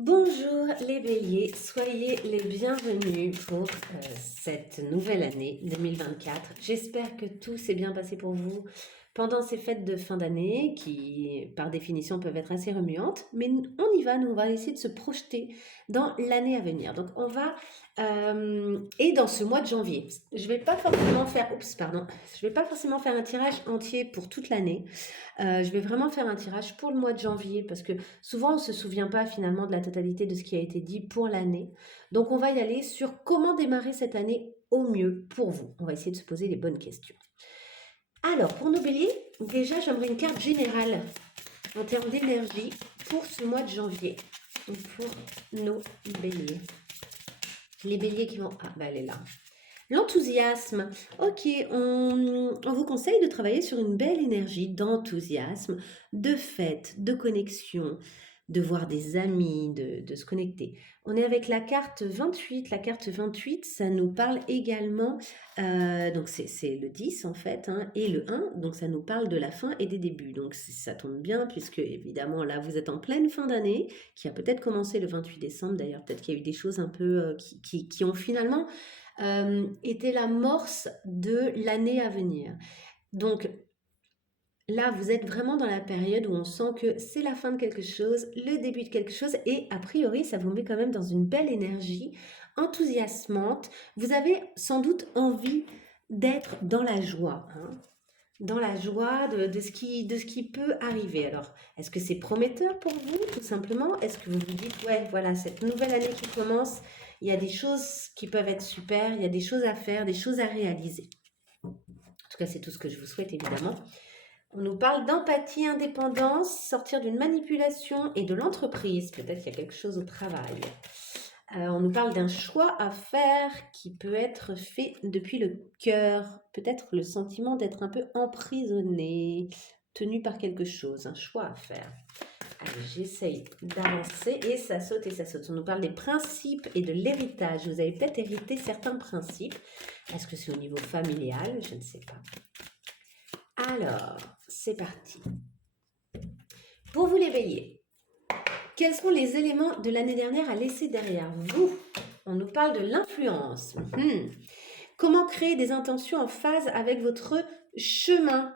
Bonjour les béliers, soyez les bienvenus pour cette nouvelle année 2024. J'espère que tout s'est bien passé pour vous pendant ces fêtes de fin d'année qui, par définition, peuvent être assez remuantes. Mais on y va, nous, on va essayer de se projeter dans l'année à venir. Donc, et dans ce mois de janvier. Je vais pas forcément faire, je vais pas forcément faire un tirage entier pour toute l'année. Je vais vraiment faire un tirage pour le mois de janvier parce que souvent on ne se souvient pas finalement de la totalité de ce qui a été dit pour l'année. Donc on va y aller sur comment démarrer cette année au mieux pour vous. On va essayer de se poser les bonnes questions. Alors pour nos béliers, déjà j'aimerais une carte générale en termes d'énergie pour ce mois de janvier. Pour nos béliers. Les béliers qui vont... Ah bah elle est là. L'enthousiasme. Ok, on vous conseille de travailler sur une belle énergie d'enthousiasme, de fête, de connexion, de voir des amis, de se connecter. On est avec la carte 28. La carte 28, ça nous parle également, donc c'est le 10 en fait, hein, et le 1, donc ça nous parle de la fin et des débuts. Donc ça tombe bien puisque évidemment là vous êtes en pleine fin d'année, qui a peut-être commencé le 28 décembre d'ailleurs, peut-être qu'il y a eu des choses un peu qui ont finalement était l'amorce de l'année à venir. Donc là, vous êtes vraiment dans la période où on sent que c'est la fin de quelque chose, le début de quelque chose, et a priori, ça vous met quand même dans une belle énergie enthousiasmante. Vous avez sans doute envie d'être dans la joie, hein, dans la joie de ce qui peut arriver. Alors, est-ce que c'est prometteur pour vous, tout simplement? Est-ce que vous vous dites, ouais, voilà, cette nouvelle année qui commence, il y a des choses qui peuvent être super, il y a des choses à faire, des choses à réaliser. En tout cas, c'est tout ce que je vous souhaite, évidemment. On nous parle d'empathie, indépendance, sortir d'une manipulation et de l'entreprise. Peut-être qu'il y a quelque chose au travail. On nous parle d'un choix à faire qui peut être fait depuis le cœur. Peut-être le sentiment d'être un peu emprisonné, tenu par quelque chose, un choix à faire. Allez, j'essaye d'avancer et ça saute et ça saute. On nous parle des principes et de l'héritage. Vous avez peut-être hérité certains principes. Est-ce que c'est au niveau familial? Je ne sais pas. Alors, c'est parti. Pour vous les béliers, quels sont les éléments de l'année dernière à laisser derrière vous? On nous parle de l'influence. Comment créer des intentions en phase avec votre chemin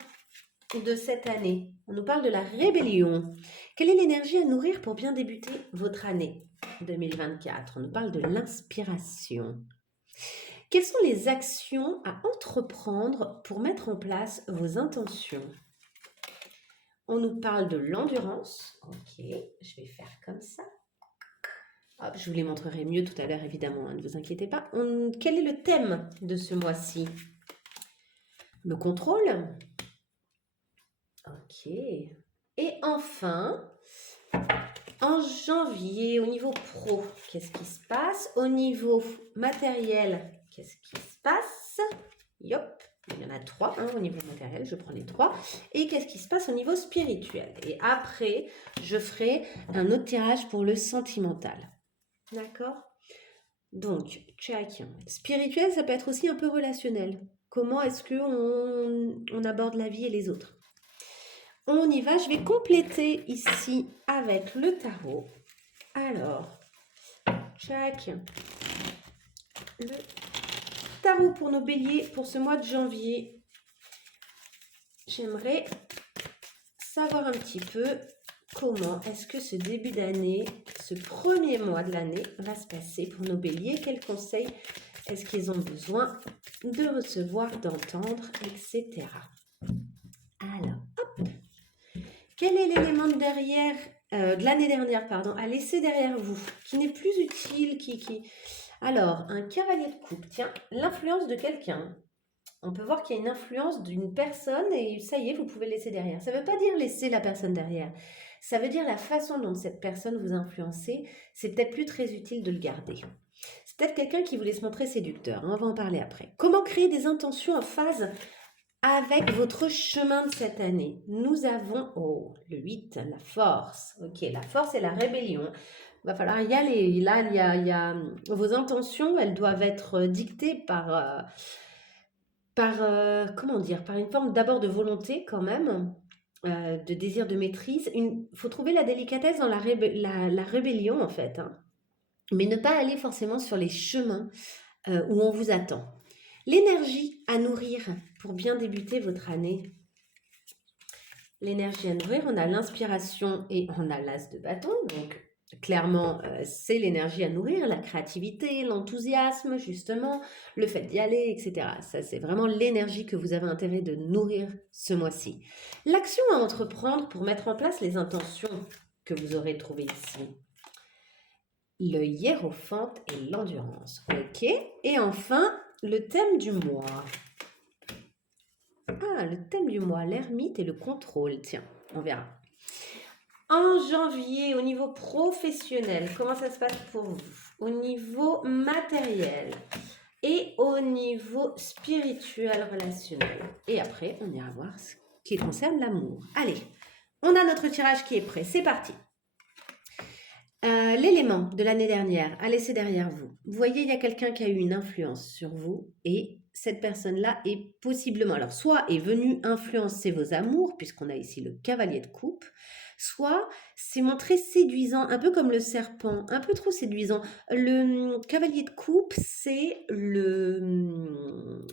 de cette année? On nous parle de la rébellion. Quelle est l'énergie à nourrir pour bien débuter votre année 2024? On nous parle de l'inspiration. Quelles sont les actions à entreprendre pour mettre en place vos intentions? On nous parle de l'endurance. Ok, je vais faire comme ça. Hop, je vous les montrerai mieux tout à l'heure, évidemment, hein, ne vous inquiétez pas. Quel est le thème de ce mois-ci? Le contrôle. Ok. Et enfin, en janvier, au niveau pro, qu'est-ce qui se passe? Au niveau matériel, qu'est-ce qui se passe? Yop, il y en a 3 au niveau matériel, je prends les 3. Et qu'est-ce qui se passe au niveau spirituel? Et après, je ferai un autre tirage pour le sentimental. D'accord? Donc, check. Spirituel, ça peut être aussi un peu relationnel. Comment est-ce qu'on aborde la vie et les autres? On y va, je vais compléter ici avec le tarot. Alors, check. Le tarot pour nos béliers pour ce mois de janvier. J'aimerais savoir un petit peu comment est-ce que ce début d'année, ce premier mois de l'année va se passer pour nos béliers. Quels conseils est-ce qu'ils ont besoin de recevoir, d'entendre, etc. Alors, hop. Quel est l'élément de derrière, de l'année dernière, pardon, à laisser derrière vous, qui n'est plus utile, Alors, un cavalier de coupe, tiens, l'influence de quelqu'un. On peut voir qu'il y a une influence d'une personne et ça y est, vous pouvez le laisser derrière. Ça ne veut pas dire laisser la personne derrière. Ça veut dire la façon dont cette personne vous influence. C'est peut-être plus très utile de le garder. C'est peut-être quelqu'un qui voulait se montrer séducteur. On va en parler après. Comment créer des intentions en phase avec votre chemin de cette année? Nous avons, le 8, la force. Ok, la force et la rébellion. Il va falloir y aller. Là, il y a vos intentions, elles doivent être dictées par comment dire, par une forme d'abord de volonté quand même, de désir de maîtrise. Il faut trouver la délicatesse dans la rébellion, en fait, hein, mais ne pas aller forcément sur les chemins où on vous attend. L'énergie à nourrir pour bien débuter votre année. L'énergie à nourrir, on a l'inspiration et on a l'as de bâton. Donc, clairement, c'est l'énergie à nourrir, la créativité, l'enthousiasme, justement, le fait d'y aller, etc. Ça, c'est vraiment l'énergie que vous avez intérêt de nourrir ce mois-ci. L'action à entreprendre pour mettre en place les intentions que vous aurez trouvées ici. Le hiérophante et l'endurance. Ok. Et enfin, le thème du mois. Ah, le thème du mois, l'ermite et le contrôle. Tiens, on verra. En janvier, au niveau professionnel, comment ça se passe pour vous? Au niveau matériel et au niveau spirituel, relationnel. Et après, on ira voir ce qui concerne l'amour. Allez, on a notre tirage qui est prêt. C'est parti. L'élément de l'année dernière à laisser derrière vous. Vous voyez, il y a quelqu'un qui a eu une influence sur vous et cette personne-là est possiblement, alors soit est venue influencer vos amours, puisqu'on a ici le cavalier de coupe, soit s'est montré séduisant, un peu comme le serpent, un peu trop séduisant. Le cavalier de coupe, c'est le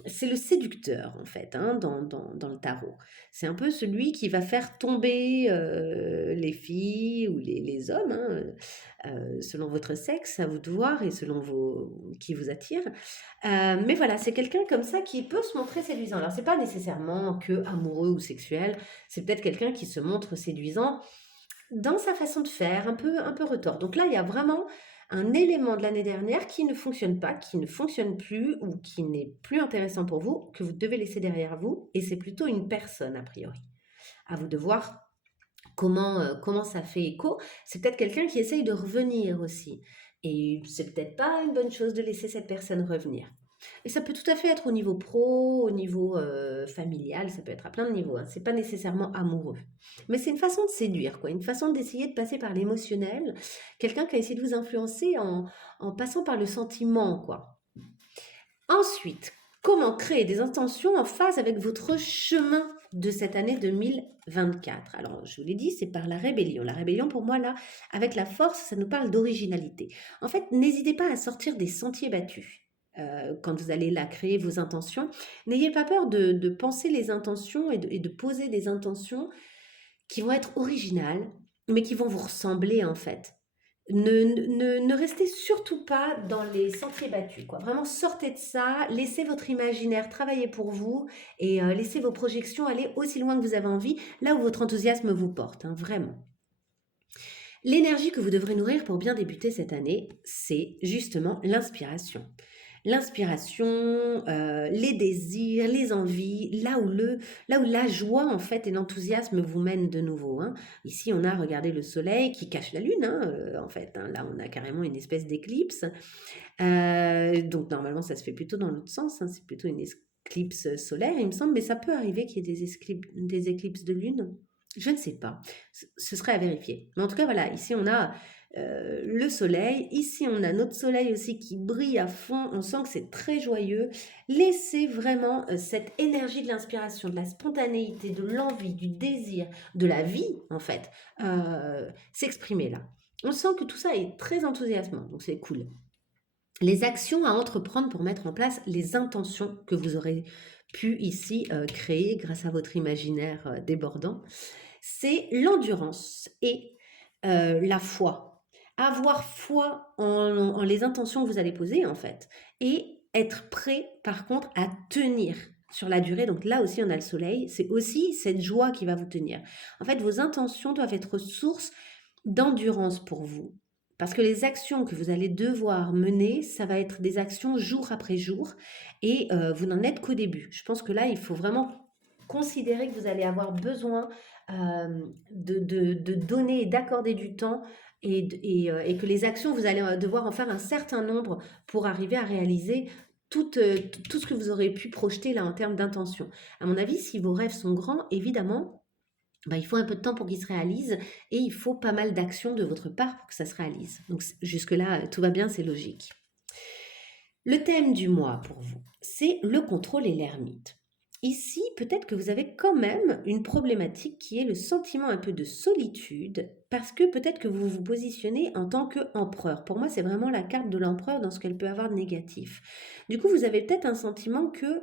séducteur, en fait, hein, dans le tarot. C'est un peu celui qui va faire tomber les filles ou les hommes, hein, selon votre sexe, à vous de voir, et selon qui vous attire. Mais voilà, c'est quelqu'un comme ça qui peut se montrer séduisant. Alors, c'est pas nécessairement que amoureux ou sexuel, c'est peut-être quelqu'un qui se montre séduisant dans sa façon de faire, un peu retors. Donc là, il y a vraiment un élément de l'année dernière qui ne fonctionne pas, qui ne fonctionne plus ou qui n'est plus intéressant pour vous, que vous devez laisser derrière vous, et c'est plutôt une personne a priori. À vous de voir comment ça fait écho. C'est peut-être quelqu'un qui essaye de revenir aussi. Et c'est peut-être pas une bonne chose de laisser cette personne revenir. Et ça peut tout à fait être au niveau pro, au niveau familial, ça peut être à plein de niveaux, hein. C'est pas nécessairement amoureux. Mais c'est une façon de séduire, quoi, une façon d'essayer de passer par l'émotionnel. Quelqu'un qui a essayé de vous influencer en passant par le sentiment, quoi. Ensuite, comment créer des intentions en phase avec votre chemin de cette année 2024? Alors, je vous l'ai dit, c'est par la rébellion. La rébellion, pour moi, là, avec la force, ça nous parle d'originalité. En fait, n'hésitez pas à sortir des sentiers battus. Quand vous allez là créer vos intentions, n'ayez pas peur de penser les intentions et de poser des intentions qui vont être originales, mais qui vont vous ressembler en fait. Ne restez surtout pas dans les sentiers battus, quoi. Vraiment, sortez de ça, laissez votre imaginaire travailler pour vous et laissez vos projections aller aussi loin que vous avez envie, là où votre enthousiasme vous porte, hein, vraiment. L'énergie que vous devrez nourrir pour bien débuter cette année, c'est justement l'inspiration. L'inspiration, les désirs, les envies, là où la joie en fait et l'enthousiasme vous mènent de nouveau, hein. Ici, on a, regardez, le soleil qui cache la lune, hein, en fait, hein. Là, on a carrément une espèce d'éclipse. Donc normalement, ça se fait plutôt dans l'autre sens, hein. C'est plutôt une éclipse solaire, il me semble, mais ça peut arriver qu'il y ait des éclipses de lune. Je ne sais pas, ce serait à vérifier. Mais en tout cas, voilà, ici on a le soleil, ici on a notre soleil aussi qui brille à fond, on sent que c'est très joyeux. Laissez vraiment cette énergie de l'inspiration, de la spontanéité, de l'envie, du désir, de la vie en fait, s'exprimer là. On sent que tout ça est très enthousiasmant, donc c'est cool. Les actions à entreprendre pour mettre en place les intentions que vous aurez pu ici créer grâce à votre imaginaire débordant, c'est l'endurance et la foi. Avoir foi en les intentions que vous allez poser en fait et être prêt par contre à tenir sur la durée. Donc là aussi on a le soleil, c'est aussi cette joie qui va vous tenir. En fait, vos intentions doivent être source d'endurance pour vous. Parce que les actions que vous allez devoir mener, ça va être des actions jour après jour et vous n'en êtes qu'au début. Je pense que là, il faut vraiment considérer que vous allez avoir besoin de donner et d'accorder du temps et que les actions, vous allez devoir en faire un certain nombre pour arriver à réaliser tout ce que vous aurez pu projeter là en termes d'intention. À mon avis, si vos rêves sont grands, évidemment, il faut un peu de temps pour qu'ils se réalisent et il faut pas mal d'actions de votre part pour que ça se réalise. Donc jusque-là, tout va bien, c'est logique. Le thème du mois pour vous, c'est le contrôle et l'ermite. Ici, peut-être que vous avez quand même une problématique qui est le sentiment un peu de solitude, parce que peut-être que vous vous positionnez en tant qu'empereur. Pour moi, c'est vraiment la carte de l'empereur dans ce qu'elle peut avoir de négatif. Du coup, vous avez peut-être un sentiment que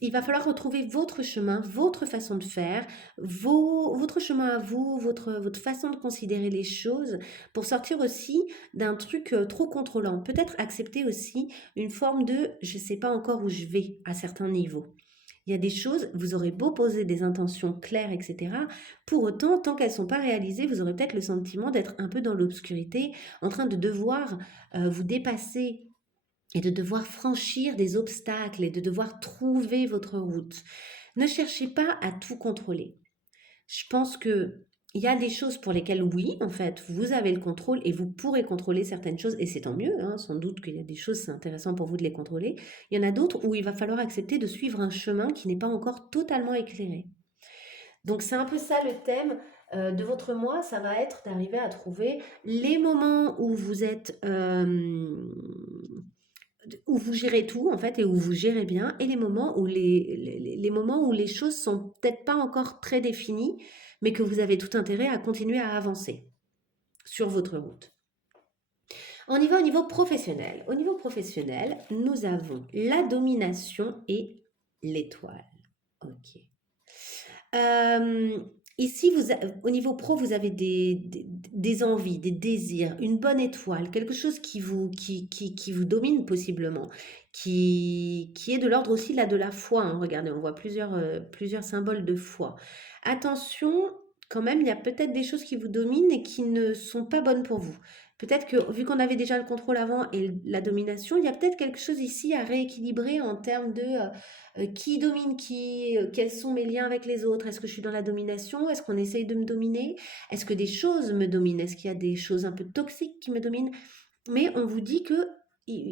il va falloir retrouver votre chemin, votre façon de faire, votre chemin à vous, votre façon de considérer les choses, pour sortir aussi d'un truc trop contrôlant. Peut-être accepter aussi une forme de je ne sais pas encore où je vais à certains niveaux. Il y a des choses, vous aurez beau poser des intentions claires, etc. Pour autant, tant qu'elles ne sont pas réalisées, vous aurez peut-être le sentiment d'être un peu dans l'obscurité, en train de devoir vous dépasser et de devoir franchir des obstacles et de devoir trouver votre route. Ne cherchez pas à tout contrôler. Je pense que il y a des choses pour lesquelles, oui, en fait, vous avez le contrôle et vous pourrez contrôler certaines choses, et c'est tant mieux, hein, sans doute qu'il y a des choses, c'est intéressant pour vous de les contrôler. Il y en a d'autres où il va falloir accepter de suivre un chemin qui n'est pas encore totalement éclairé. Donc c'est un peu ça le thème de votre mois, ça va être d'arriver à trouver les moments où vous êtes, où vous gérez tout en fait et où vous gérez bien, et les moments où les moments où les choses sont peut-être pas encore très définies, mais que vous avez tout intérêt à continuer à avancer sur votre route. On y va au niveau professionnel. Au niveau professionnel, nous avons la domination et l'étoile. Ok. Euh, Ici, au niveau pro, vous avez des envies, des désirs, une bonne étoile, quelque chose qui vous domine possiblement, qui est de l'ordre aussi là de la foi, hein. Regardez, on voit plusieurs symboles de foi. Attention, quand même, il y a peut-être des choses qui vous dominent et qui ne sont pas bonnes pour vous. Peut-être que vu qu'on avait déjà le contrôle avant et la domination, il y a peut-être quelque chose ici à rééquilibrer en termes de qui domine qui, quels sont mes liens avec les autres, est-ce que je suis dans la domination, est-ce qu'on essaye de me dominer, est-ce que des choses me dominent, est-ce qu'il y a des choses un peu toxiques qui me dominent, mais on vous dit que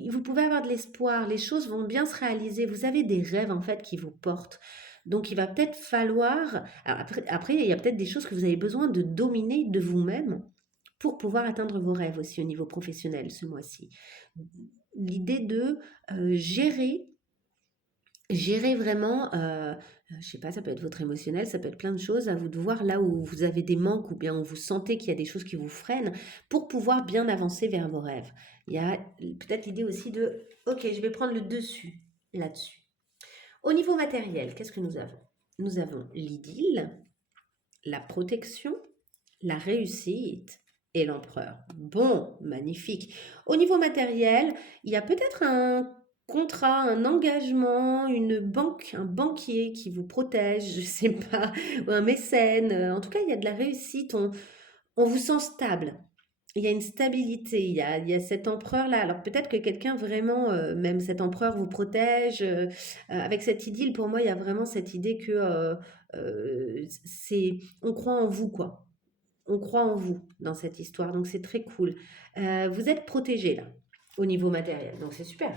vous pouvez avoir de l'espoir, les choses vont bien se réaliser, vous avez des rêves en fait qui vous portent. Donc il va peut-être falloir, alors après il y a peut-être des choses que vous avez besoin de dominer de vous-même pour pouvoir atteindre vos rêves aussi au niveau professionnel ce mois-ci. L'idée de gérer vraiment, je sais pas, ça peut être votre émotionnel, ça peut être plein de choses, à vous de voir là où vous avez des manques ou bien où vous sentez qu'il y a des choses qui vous freinent pour pouvoir bien avancer vers vos rêves. Il y a peut-être l'idée aussi de, ok, je vais prendre le dessus là-dessus. Au niveau matériel, qu'est-ce que nous avons? Nous avons l'idylle, la protection, la réussite et l'empereur. Bon, magnifique. Au niveau matériel, il y a peut-être un contrat, un engagement, une banque, un banquier qui vous protège, je sais pas, ou un mécène. En tout cas, il y a de la réussite. On vous sent stable. Il y a une stabilité, il y a cet empereur-là. Alors peut-être que quelqu'un vraiment, même cet empereur vous protège. Avec cette idylle, pour moi, il y a vraiment cette idée que on croit en vous, quoi. On croit en vous dans cette histoire, donc c'est très cool. Vous êtes protégé là, au niveau matériel, donc c'est super.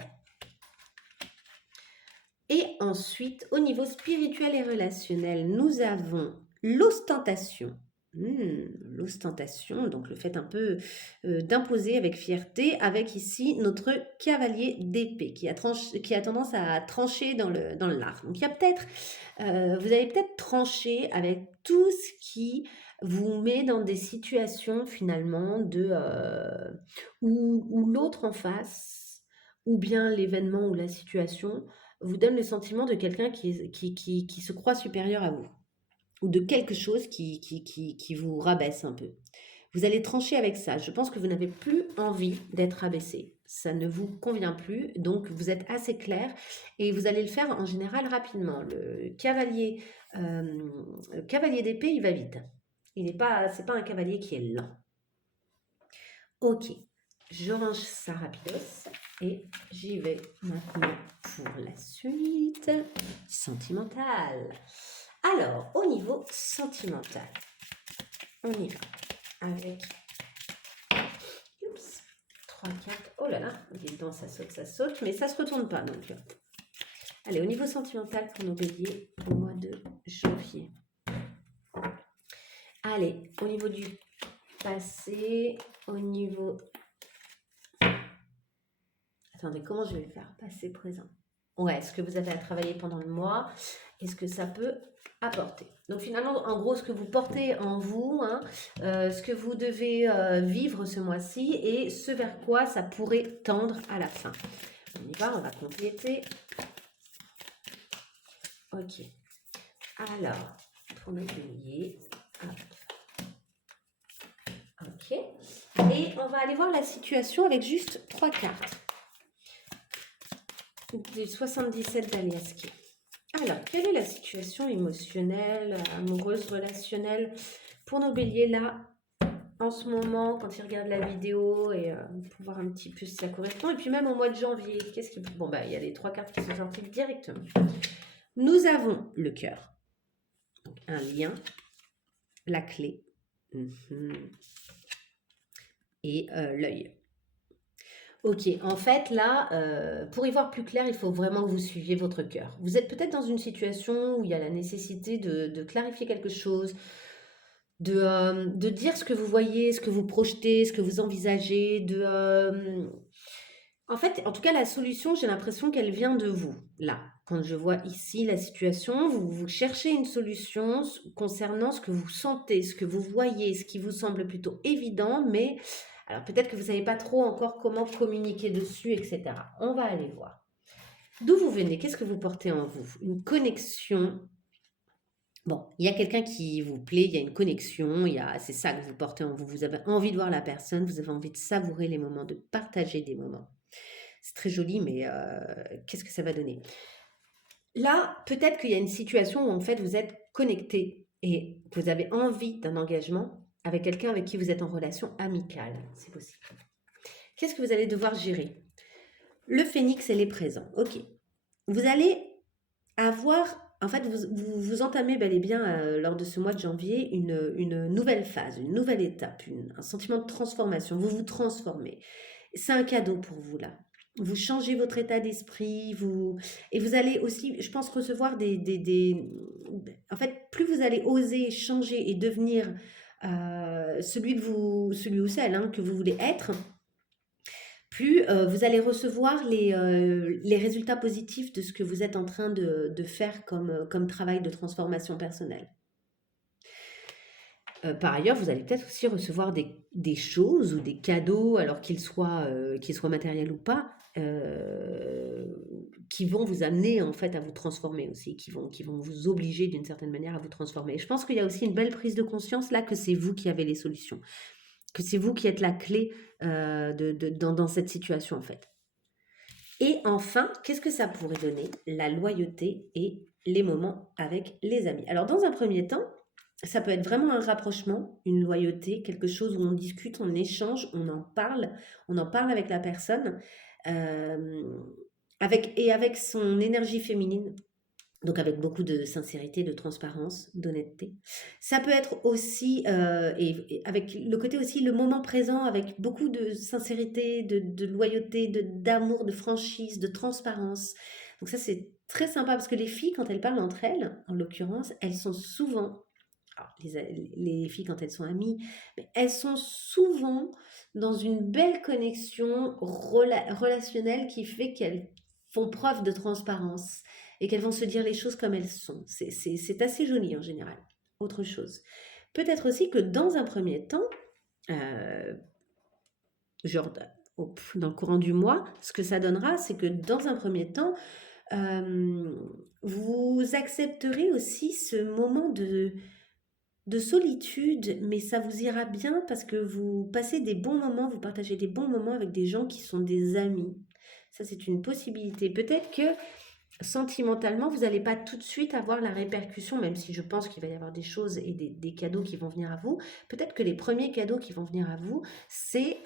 Et ensuite, au niveau spirituel et relationnel, nous avons l'ostentation. L'ostentation, donc le fait un peu d'imposer avec fierté, avec ici notre cavalier d'épée qui a tendance à trancher dans le lard. Donc il y a peut-être, vous allez peut-être trancher avec tout ce qui vous met dans des situations finalement où l'autre en face, ou bien l'événement ou la situation, vous donne le sentiment de quelqu'un qui se croit supérieur à vous, ou de quelque chose qui vous rabaisse un peu. Vous allez trancher avec ça. Je pense que vous n'avez plus envie d'être rabaissé. Ça ne vous convient plus, donc vous êtes assez clair et vous allez le faire en général rapidement. Le cavalier d'épée, il va vite. C'est pas un cavalier qui est lent. Ok, je range ça rapidos et j'y vais maintenant pour la suite sentimentale. Alors, au niveau sentimental, on y va avec 3 cartes. Oh là là, évidemment ça saute, mais ça se retourne pas donc. Allez, au niveau sentimental pour nos béliers au mois de janvier. Allez, au niveau du passé, au niveau... Attendez, comment je vais faire? Passé, présent. Ouais, ce que vous avez à travailler pendant le mois et ce que ça peut apporter. Donc finalement, en gros, ce que vous portez en vous, hein, ce que vous devez vivre ce mois-ci et ce vers quoi ça pourrait tendre à la fin. On y va, on va compléter. Ok. Alors, pour notre bélier. Ok. Et on va aller voir la situation avec juste 3 cartes du 77 d'Aliaski. Alors, quelle est la situation émotionnelle, amoureuse, relationnelle pour nos béliers là, en ce moment, quand ils regardent la vidéo et pour voir un petit peu si ça correspond. Et puis même au mois de janvier, qu'est-ce qui... Bon, bah, il y a les 3 cartes qui sont sorties directement. Nous avons le cœur, donc un lien, la clé et l'œil. Ok, en fait, là, pour y voir plus clair, il faut vraiment que vous suiviez votre cœur. Vous êtes peut-être dans une situation où il y a la nécessité de clarifier quelque chose, de dire ce que vous voyez, ce que vous projetez, ce que vous envisagez, En fait, en tout cas, la solution, j'ai l'impression qu'elle vient de vous. Là, quand je vois ici la situation, vous cherchez une solution concernant ce que vous sentez, ce que vous voyez, ce qui vous semble plutôt évident, mais alors peut-être que vous ne savez pas trop encore comment communiquer dessus, etc. On va aller voir. D'où vous venez? Qu'est-ce que vous portez en vous? Une connexion. Bon, il y a quelqu'un qui vous plaît, il y a une connexion, c'est ça que vous portez en vous. Vous avez envie de voir la personne, vous avez envie de savourer les moments, de partager des moments. C'est très joli, mais qu'est-ce que ça va donner? Là, peut-être qu'il y a une situation où en fait vous êtes connecté et que vous avez envie d'un engagement avec quelqu'un avec qui vous êtes en relation amicale. C'est possible. Qu'est-ce que vous allez devoir gérer? Le phénix, elle est présent. Ok. Vous allez avoir, en fait, vous entamez bel et bien lors de ce mois de janvier une nouvelle phase, une nouvelle étape, un sentiment de transformation. Vous vous transformez. C'est un cadeau pour vous là. Vous changez votre état d'esprit, et vous allez aussi, je pense, recevoir En fait, plus vous allez oser changer et devenir celui ou celle hein, que vous voulez être, plus vous allez recevoir les résultats positifs de ce que vous êtes en train de faire comme travail de transformation personnelle. Par ailleurs, vous allez peut-être aussi recevoir des choses ou des cadeaux, alors qu'ils soient matériels ou pas, qui vont vous amener en fait à vous transformer aussi, qui vont vous obliger d'une certaine manière à vous transformer. Et je pense qu'il y a aussi une belle prise de conscience là que c'est vous qui avez les solutions, que c'est vous qui êtes la clé dans cette situation en fait. Et enfin, qu'est-ce que ça pourrait donner? La loyauté et les moments avec les amis. Alors dans un premier temps, ça peut être vraiment un rapprochement, une loyauté, quelque chose où on discute, on échange, on en parle avec la personne, avec son énergie féminine, donc avec beaucoup de sincérité, de transparence, d'honnêteté. Ça peut être aussi, et avec le côté aussi, le moment présent, avec beaucoup de sincérité, de loyauté, d'amour, de franchise, de transparence. Donc ça, c'est très sympa parce que les filles, quand elles parlent entre elles, en l'occurrence, elles sont souvent alors, les filles, quand elles sont amies, mais elles sont souvent dans une belle connexion relationnelle qui fait qu'elles font preuve de transparence et qu'elles vont se dire les choses comme elles sont. C'est assez joli en général. Autre chose. Peut-être aussi que dans un premier temps, genre dans le courant du mois, ce que ça donnera, c'est que dans un premier temps, vous accepterez aussi ce moment de solitude, mais ça vous ira bien parce que vous passez des bons moments, vous partagez des bons moments avec des gens qui sont des amis. Ça, c'est une possibilité. Peut-être que sentimentalement, vous n'allez pas tout de suite avoir la répercussion, même si je pense qu'il va y avoir des choses et des cadeaux qui vont venir à vous. Peut-être que les premiers cadeaux qui vont venir à vous, c'est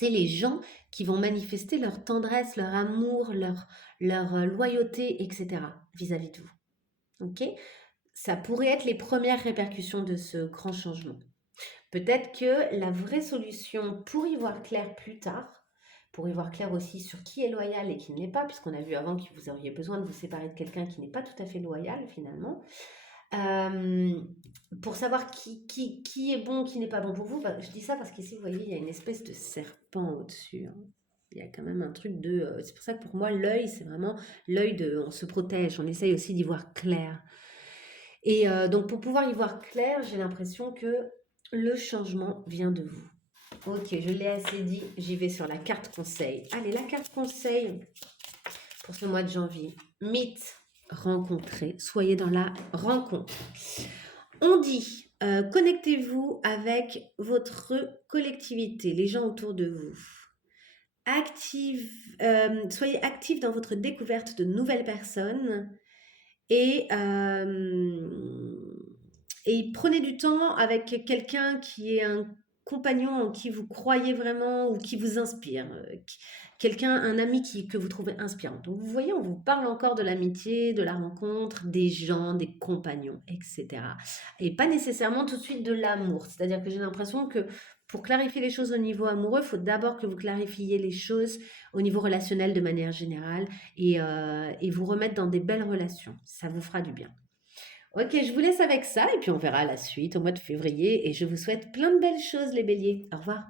les gens qui vont manifester leur tendresse, leur amour, leur loyauté, etc. vis-à-vis de vous. Ok? Ça pourrait être les premières répercussions de ce grand changement. Peut-être que la vraie solution pour y voir clair plus tard, pour y voir clair aussi sur qui est loyal et qui ne l'est pas, puisqu'on a vu avant que vous auriez besoin de vous séparer de quelqu'un qui n'est pas tout à fait loyal finalement, pour savoir qui est bon, qui n'est pas bon pour vous, je dis ça parce qu'ici, vous voyez, il y a une espèce de serpent au-dessus. Hein. Il y a quand même un truc de... c'est pour ça que pour moi, l'œil, c'est vraiment l'œil de... On se protège, on essaye aussi d'y voir clair. Et donc, pour pouvoir y voir clair, j'ai l'impression que le changement vient de vous. Ok, je l'ai assez dit, j'y vais sur la carte conseil. Allez, la carte conseil pour ce mois de janvier. Mythe, rencontrer, soyez dans la rencontre. On dit, connectez-vous avec votre collectivité, les gens autour de vous. Soyez actif dans votre découverte de nouvelles personnes et, et prenez du temps avec quelqu'un qui est un compagnon en qui vous croyez vraiment ou qui vous inspire. Quelqu'un, un ami que vous trouvez inspirant. Donc vous voyez, on vous parle encore de l'amitié, de la rencontre, des gens, des compagnons, etc. Et pas nécessairement tout de suite de l'amour. C'est-à-dire que j'ai l'impression que pour clarifier les choses au niveau amoureux, il faut d'abord que vous clarifiez les choses au niveau relationnel de manière générale et vous remettre dans des belles relations. Ça vous fera du bien. Ok, je vous laisse avec ça et puis on verra la suite au mois de février et je vous souhaite plein de belles choses les béliers. Au revoir.